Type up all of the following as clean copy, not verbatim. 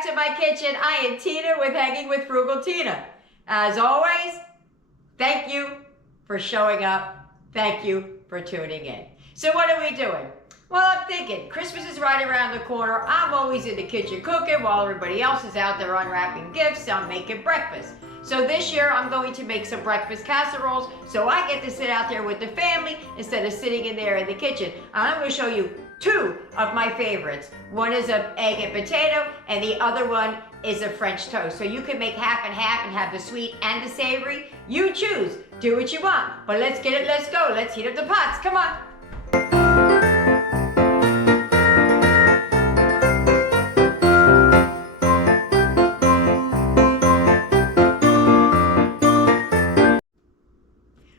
back to my kitchen. I am Tina with Hanging with Frugal Tina. As always, thank you for showing up. Thank you for tuning in. So what are we doing? Well, I'm thinking Christmas is right around the corner. I'm always in the kitchen cooking while everybody else is out there unwrapping gifts. I'm making breakfast. So this year I'm going to make some breakfast casseroles so I get to sit out there with the family instead of sitting in there in the kitchen. And I'm going to show you two of my favorites. One is an egg and potato and the other one is a French toast. So you can make half and half and have the sweet and the savory. You choose. Do what you want. But let's get it. Let's go. Let's heat up the pots. Come on.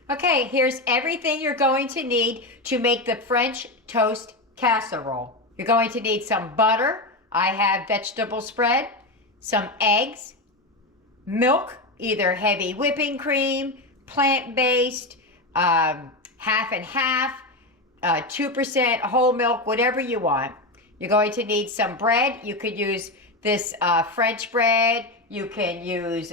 Okay, here's everything you're going to need to make the French toast casserole. You're going to need some butter. I have vegetable spread, some eggs, milk, either heavy whipping cream, plant-based, half and half, 2% whole milk, whatever you want. You're going to need some bread. You could use this French bread. You can use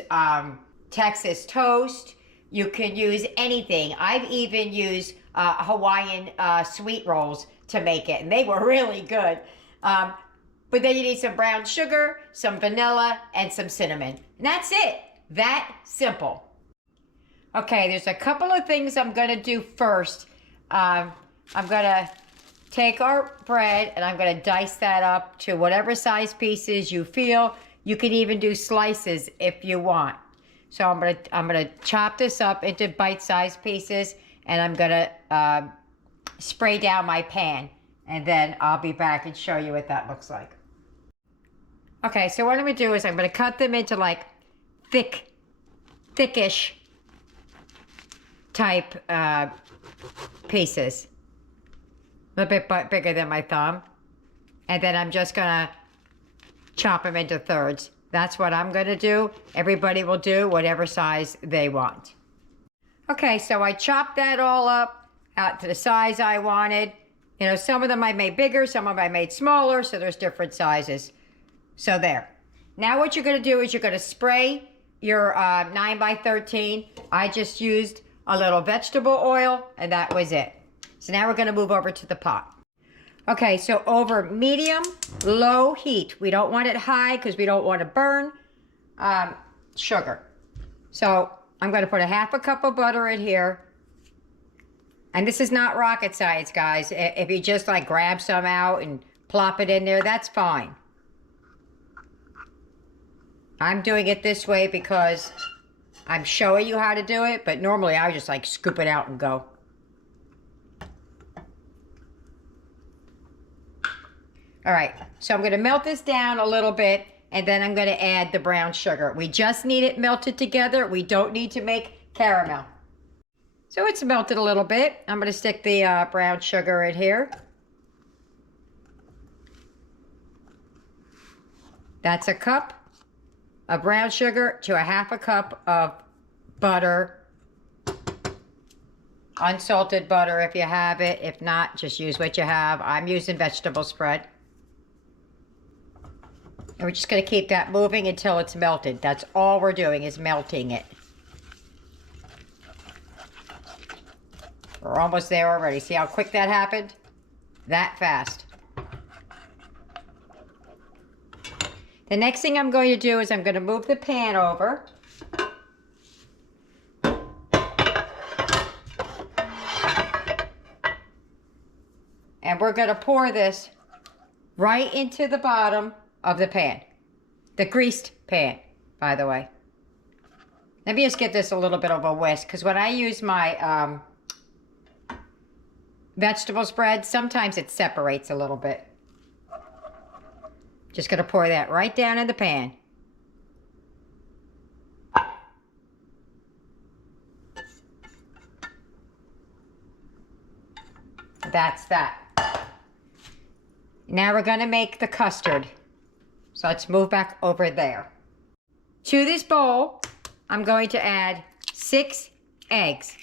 Texas toast. You can use anything. I've even used Hawaiian sweet rolls to make it, and they were really good. But then you need some brown sugar, some vanilla, and some cinnamon. And that's it. That simple. Okay, there's a couple of things I'm going to do first. I'm going to take our bread, and I'm going to dice that up to whatever size pieces you feel. You can even do slices if you want. So I'm gonna chop this up into bite-sized pieces, and I'm gonna spray down my pan, and then I'll be back and show you what that looks like. Okay, so what I'm gonna do is I'm gonna cut them into like thickish type pieces, a little bit bigger than my thumb, and then I'm just gonna chop them into thirds. That's what I'm going to do. Everybody will do whatever size they want. Okay, so I chopped that all up out to the size I wanted. You know, some of them I made bigger, some of them I made smaller, so there's different sizes. So there. Now what you're going to do is you're going to spray your 9x13. I just used a little vegetable oil, and that was it. So now we're going to move over to the pot. Okay, so over medium, low heat. We don't want it high because we don't want to burn sugar. So I'm going to put a half a cup of butter in here. And this is not rocket science, guys. If you just like grab some out and plop it in there, that's fine. I'm doing it this way because I'm showing you how to do it, but normally I would just like scoop it out and go. All right, so I'm going to melt this down a little bit, and then I'm going to add the brown sugar. We just need it melted together. We don't need to make caramel. So it's melted a little bit. I'm going to stick the brown sugar in here. That's a cup of brown sugar to a half a cup of butter. Unsalted butter if you have it. If not, just use what you have. I'm using vegetable spread. And we're just going to keep that moving until it's melted. That's all we're doing is melting it. We're almost there already. See how quick that happened? That fast. The next thing I'm going to do is I'm going to move the pan over. And we're going to pour this right into the bottom of the pan. The greased pan, by the way. Let me just give this a little bit of a whisk, because when I use my vegetable spread, sometimes it separates a little bit. Just going to pour that right down in the pan. That's that. Now we're going to make the custard. So let's move back over there. To this bowl, I'm going to add 6 eggs.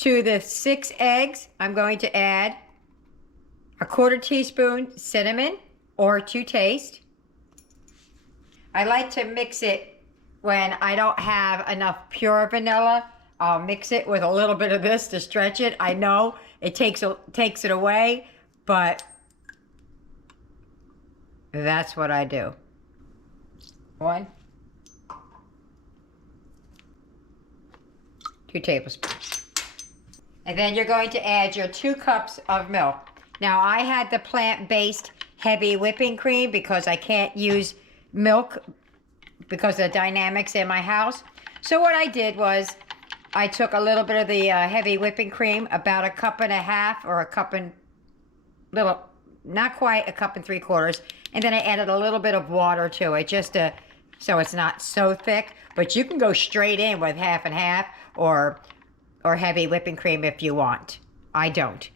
To the 6 eggs, I'm going to add a 1/4 teaspoon cinnamon, or to taste. I like to mix it when I don't have enough pure vanilla. I'll mix it with a little bit of this to stretch it. I know it takes it away, but that's what I do. 1, 2 tablespoons. And then you're going to add your 2 cups of milk. Now I had the plant-based heavy whipping cream because I can't use milk because of the dynamics in my house. So what I did was I took a little bit of the heavy whipping cream, about 1.5 cups or a cup and little, not quite 1 3/4 cups, and then I added a little bit of water to it just to, so it's not so thick. But you can go straight in with 1/2 and 1/2 or heavy whipping cream if you want. I don't.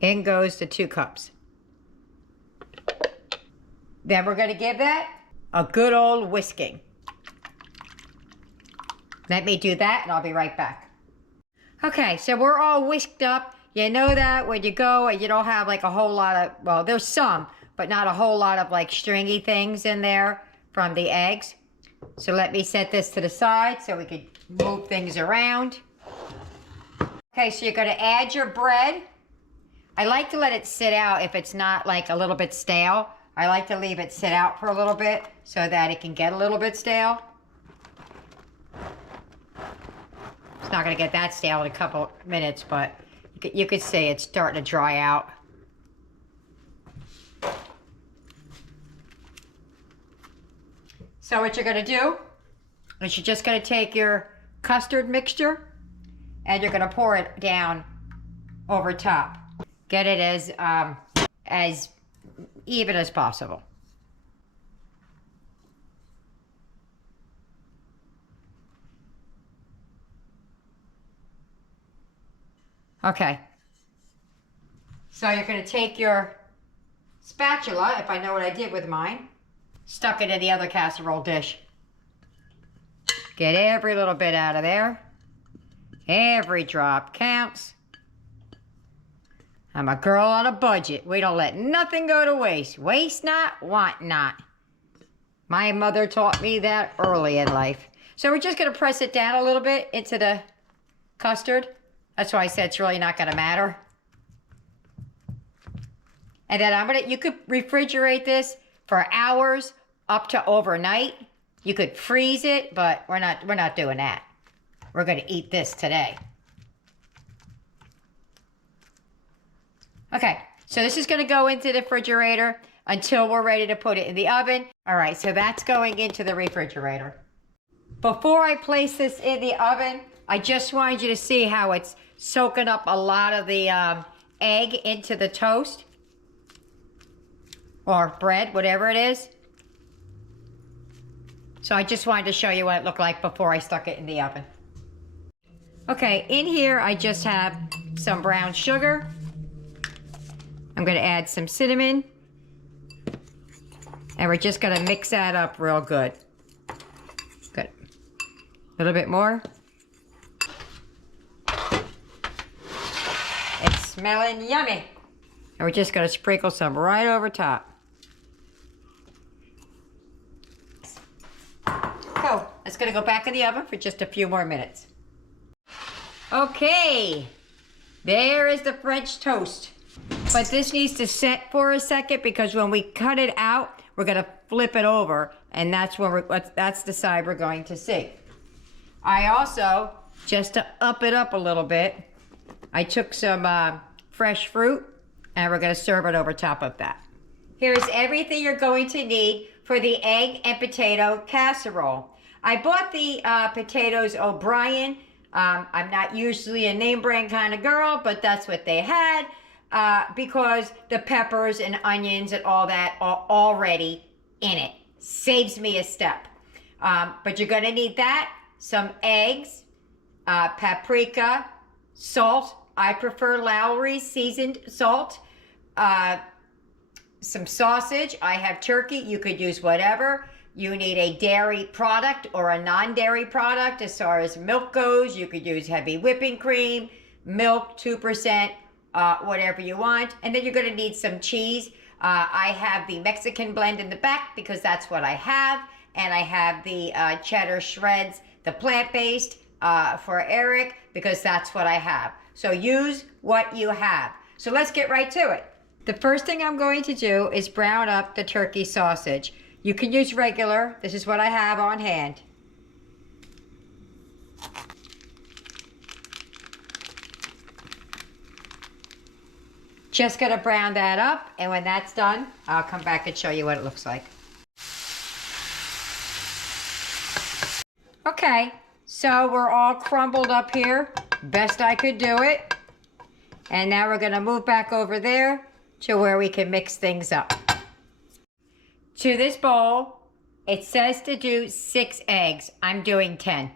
In goes the 2 cups. Then we're going to give that a good old whisking. Let me do that and I'll be right back. Okay, so we're all whisked up. You know that when you go and you don't have like a whole lot of, well, there's some, but not a whole lot of like stringy things in there from the eggs. So let me set this to the side so we can move things around. Okay, so you're going to add your bread. I like to let it sit out if it's not like a little bit stale. I like to leave it sit out for a little bit so that it can get a little bit stale. It's not going to get that stale in a couple minutes, but you could see it's starting to dry out. So what you're going to do is you're just going to take your custard mixture and you're going to pour it down over top. Get it as even as possible. Okay. So you're going to take your spatula, if I know what I did with mine, stuck it in the other casserole dish. Get every little bit out of there. Every drop counts. I'm a girl on a budget. We don't let nothing go to waste. Waste not, want not. My mother taught me that early in life. So we're just going to press it down a little bit into the custard. That's why I said it's really not going to matter. And then you could refrigerate this for hours up to overnight. You could freeze it, but we're not doing that. We're going to eat this today. Okay, so this is going to go into the refrigerator until we're ready to put it in the oven. All right, so that's going into the refrigerator. Before I place this in the oven, I just wanted you to see how it's soaking up a lot of the egg into the toast or bread, whatever it is. So I just wanted to show you what it looked like before I stuck it in the oven. Okay, in here I just have some brown sugar. I'm going to add some cinnamon. And we're just going to mix that up real good. Good. A little bit more. It's smelling yummy. And we're just going to sprinkle some right over top. So, it's going to go back in the oven for just a few more minutes. Okay. There is the French toast. But this needs to set for a second because when we cut it out, we're going to flip it over. And that's when that's the side we're going to see. I also, just to up it up a little bit, I took some fresh fruit and we're going to serve it over top of that. Here's everything you're going to need for the egg and potato casserole. I bought the potatoes O'Brien. I'm not usually a name brand kind of girl, but that's what they had because the peppers and onions and all that are already in it. Saves me a step. But you're going to need that, some eggs, paprika, salt. I prefer Lowry's seasoned salt. Some sausage. I have turkey. You could use whatever. You need a dairy product or a non-dairy product. As far as milk goes, you could use heavy whipping cream, milk, 2%, whatever you want. And then you're gonna need some cheese. I have the Mexican blend in the back because that's what I have. And I have the cheddar shreds, the plant-based for Eric because that's what I have. So use what you have. So let's get right to it. The first thing I'm going to do is brown up the turkey sausage. You can use regular. This is what I have on hand. Just gonna brown that up, and when that's done, I'll come back and show you what it looks like. Okay, so we're all crumbled up here, best I could do it. And now we're gonna move back over there to where we can mix things up. To this bowl, it says to do 6 eggs. I'm doing 10.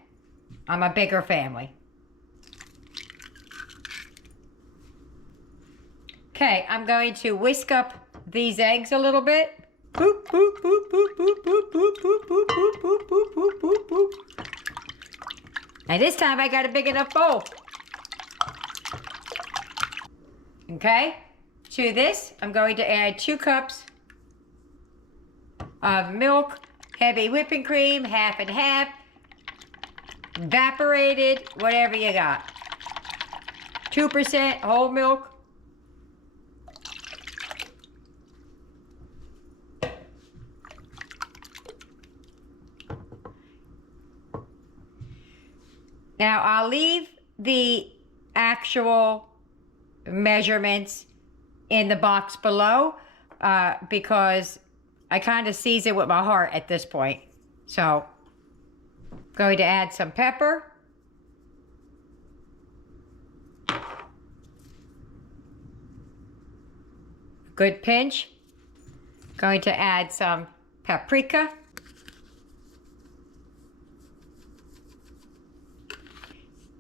I'm a bigger family. Okay, I'm going to whisk up these eggs a little bit. Boop, boop, boop, boop, boop, boop, boop, boop, boop, boop, boop, boop, boop, boop. And this time I got a big enough bowl. Okay, to this, I'm going to add 2 cups of milk, heavy whipping cream, half and half, evaporated, whatever you got. 2% whole milk. Now I'll leave the actual measurements in the box below because I kind of season with my heart at this point. So I'm going to add some pepper. Good pinch. Going to add some paprika.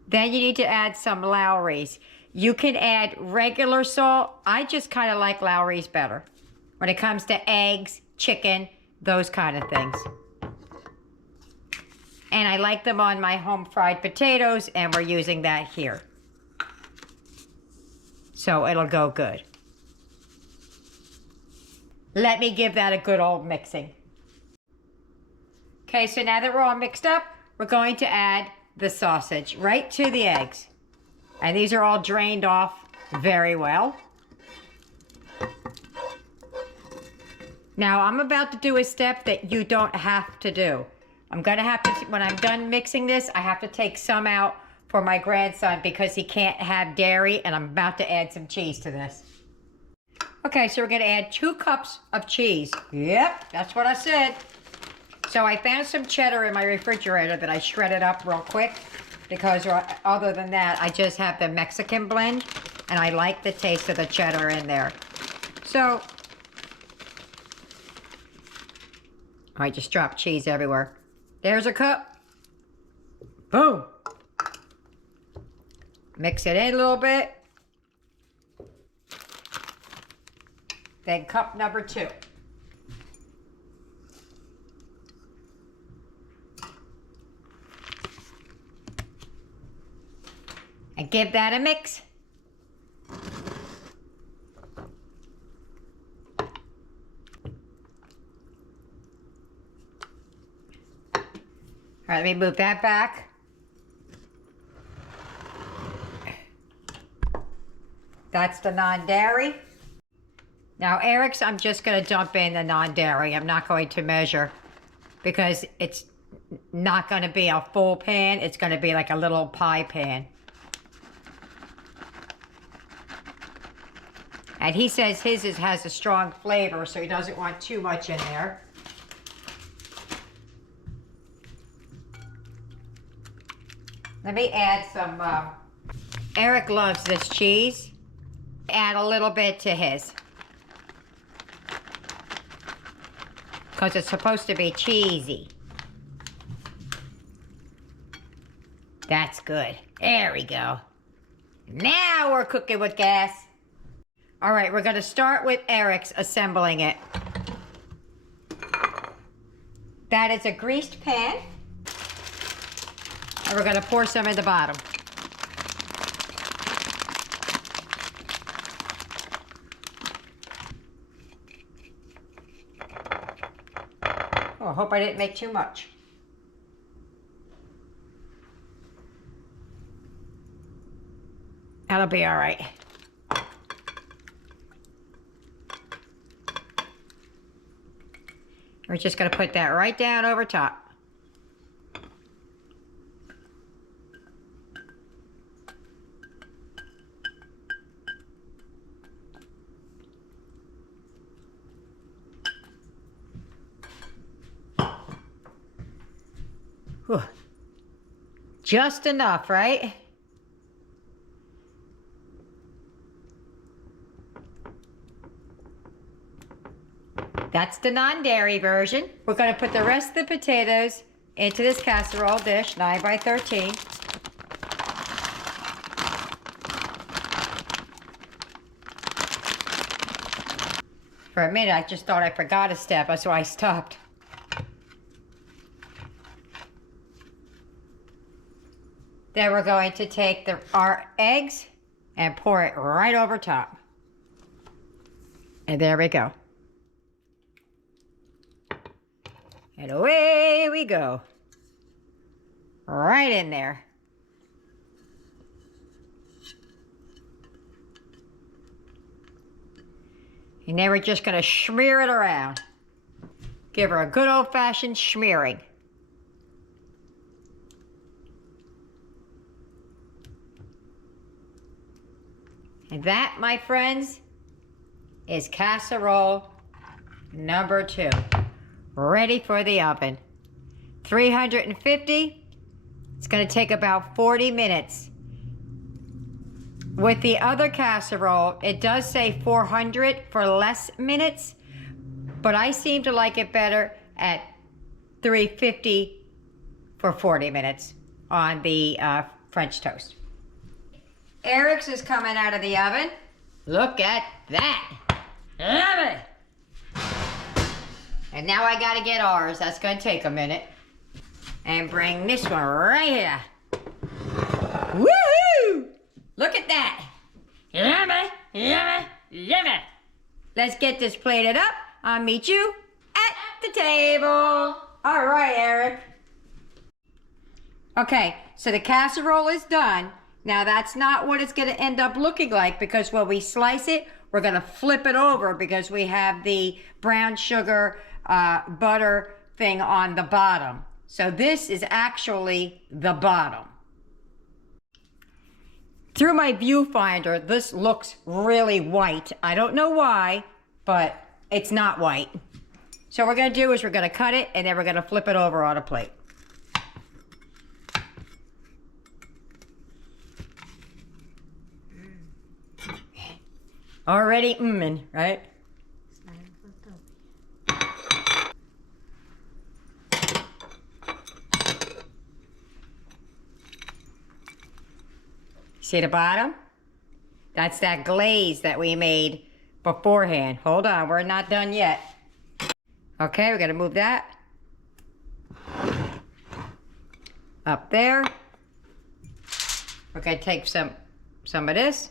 Then you need to add some Lowry's. You can add regular salt. I just kind of like Lowry's better when it comes to eggs, chicken, those kind of things. And I like them on my home fried potatoes, and we're using that here. So it'll go good. Let me give that a good old mixing. Okay, so now that we're all mixed up, we're going to add the sausage right to the eggs. And these are all drained off very well. Now I'm about to do a step that you don't have to do. I'm gonna have to, when I'm done mixing this, I have to take some out for my grandson because he can't have dairy, and I'm about to add some cheese to this. Okay, so we're gonna add 2 cups of cheese. Yep, that's what I said. So I found some cheddar in my refrigerator that I shredded up real quick because other than that, I just have the Mexican blend and I like the taste of the cheddar in there. So, I just dropped cheese everywhere. There's a cup. Boom. Mix it in a little bit. Then cup number 2. And give that a mix. All right, let me move that back. That's the non-dairy. Now Eric's, I'm just gonna dump in the non-dairy. I'm not going to measure because it's not gonna be a full pan. It's gonna be like a little pie pan. And he says his has a strong flavor, so he doesn't want too much in there. Let me add some, Eric loves this cheese. Add a little bit to his. Because it's supposed to be cheesy. That's good. There we go. Now we're cooking with gas. All right, we're gonna start with Eric's assembling it. That is a greased pan. And we're gonna pour some in the bottom. Oh, I hope I didn't make too much. That'll be all right. We're just gonna put that right down over top. Whew. Just enough, right? That's the non-dairy version. We're going to put the rest of the potatoes into this casserole dish, 9 by 13. For a minute, I just thought I forgot a step, that's why I stopped. Then we're going to take our eggs and pour it right over top. And there we go. And away we go. Right in there. And then we're just going to smear it around. Give her a good old-fashioned smearing. And that, my friends, is casserole number 2. Ready for the oven. 350. It's going to take about 40 minutes. With the other casserole, it does say 400 for less minutes, but I seem to like it better at 350 for 40 minutes on the French toast. Eric's is coming out of the oven. Look at that. Love it. And now I gotta get ours. That's gonna take a minute. And bring this one right here. Woohoo! Look at that. Yummy, yummy, yummy. Let's get this plated up. I'll meet you at the table. All right, Eric. Okay, so the casserole is done. Now that's not what it's gonna end up looking like, because when we slice it, we're gonna flip it over because we have the brown sugar butter thing on the bottom. So this is actually the bottom. Through my viewfinder, this looks really white. I don't know why, but it's not white. So what we're gonna do is we're gonna cut it and then we're gonna flip it over on a plate. Already mmming, right? See the bottom? That's that glaze that we made beforehand. Hold on, we're not done yet. Okay, we're gonna move that up there. We're gonna take some of this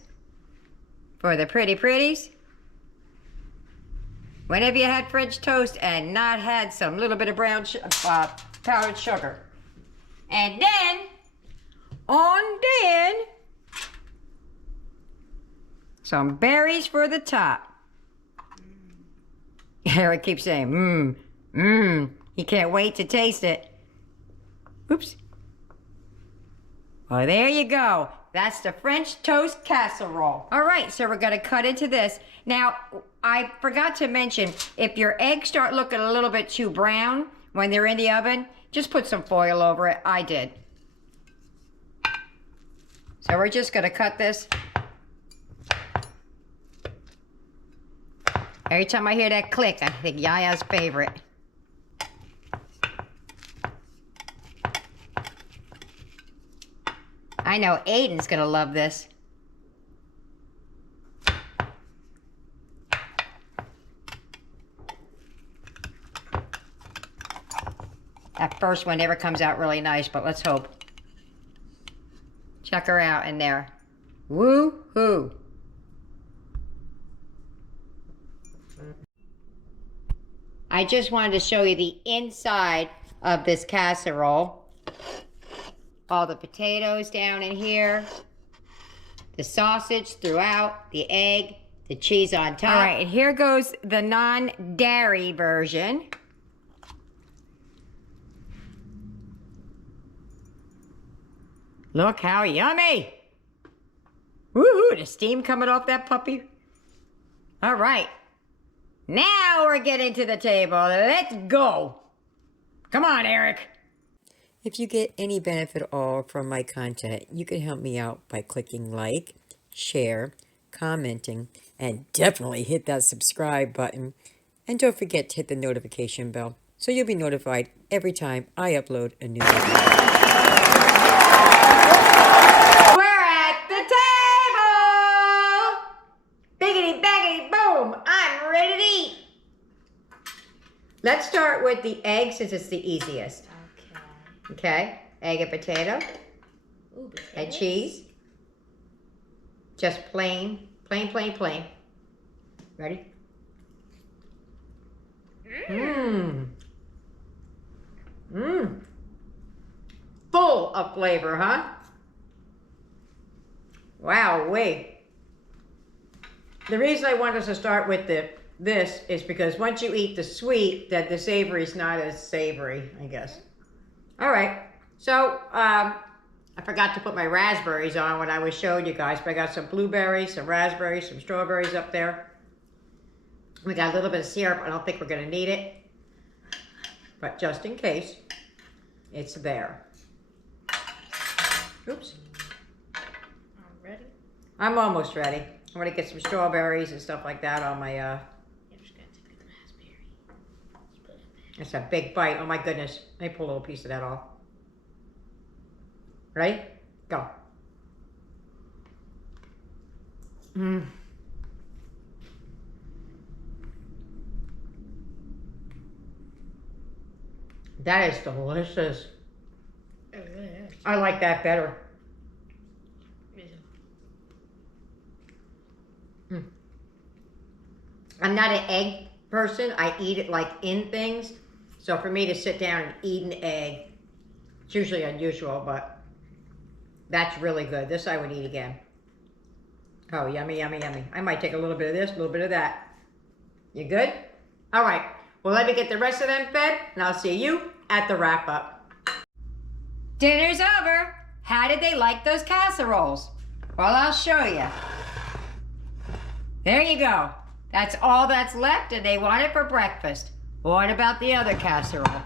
for the pretties. When have you had French toast and not had some little bit of brown powdered sugar? And then, some berries for the top. Eric keeps saying, He can't wait to taste it. Oops. Well, there you go. That's the French toast casserole. All right, so we're gonna cut into this. Now, I forgot to mention, if your eggs start looking a little bit too brown when they're in the oven, just put some foil over it. I did. So we're just gonna cut this. Every time I hear that click, I think Yaya's favorite. I know Aiden's gonna love this. first one never comes out really nice, but let's hope. Check her out in there. Woo-hoo. I just wanted to show you the inside of this casserole. All the potatoes down in here. The sausage throughout. The egg. The cheese on top. All right, and here goes the non-dairy version. Look how yummy! Woohoo! The steam coming off that puppy. All right. Now we're getting to the table. Let's go. Come on, Eric. If you get any benefit at all from my content, you can help me out by clicking like, share, commenting, and definitely hit that subscribe button. And don't forget to hit the notification bell so you'll be notified every time I upload a new video. We're at the table! Biggity baggity boom! I'm ready to eat! Let's start with the egg since it's the easiest. Okay, egg and potato. Ooh, and cheese. Just plain. Ready? Full of flavor, huh? Wow-wee. The reason I wanted us to start with this is because once you eat the sweet, that the savory is not as savory, I guess. All right, so I forgot to put my raspberries on when I was showing you guys, but I got some blueberries, some raspberries, some strawberries up there. We got a little bit of syrup. I don't think we're gonna need it, but just in case, it's there. Oops. Ready? I'm almost ready. I'm gonna get some strawberries and stuff like that on my, I'm just gonna take the raspberry. Just put it there. That's a big bite. Oh my goodness. Let me pull a little piece of that off. Ready? Go. That is delicious. It really is. I like that better. I'm not an egg person. I eat it like in things. So for me to sit down and eat an egg, it's usually unusual, but that's really good. This I would eat again. Oh, yummy, yummy, yummy. I might take a little bit of this, a little bit of that. You good? All right. Well, let me get the rest of them fed, and I'll see you at the wrap-up. Dinner's over. How did they like those casseroles? Well, I'll show you. There you go. That's all that's left, and they want it for breakfast. What about the other casserole?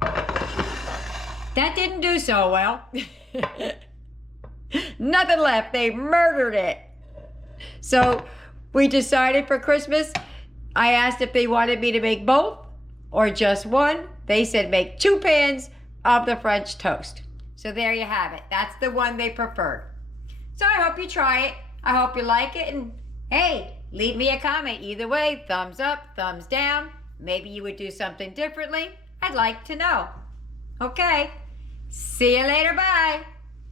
That didn't do so well. Nothing left. They murdered it. So we decided for Christmas, I asked if they wanted me to make both or just one. They said make 2 pans of the French toast. So there you have it. That's the one they preferred. So I hope you try it. I hope you like it. And hey, leave me a comment. Either way, thumbs up, thumbs down. Maybe you would do something differently. I'd like to know. Okay. See you later. Bye.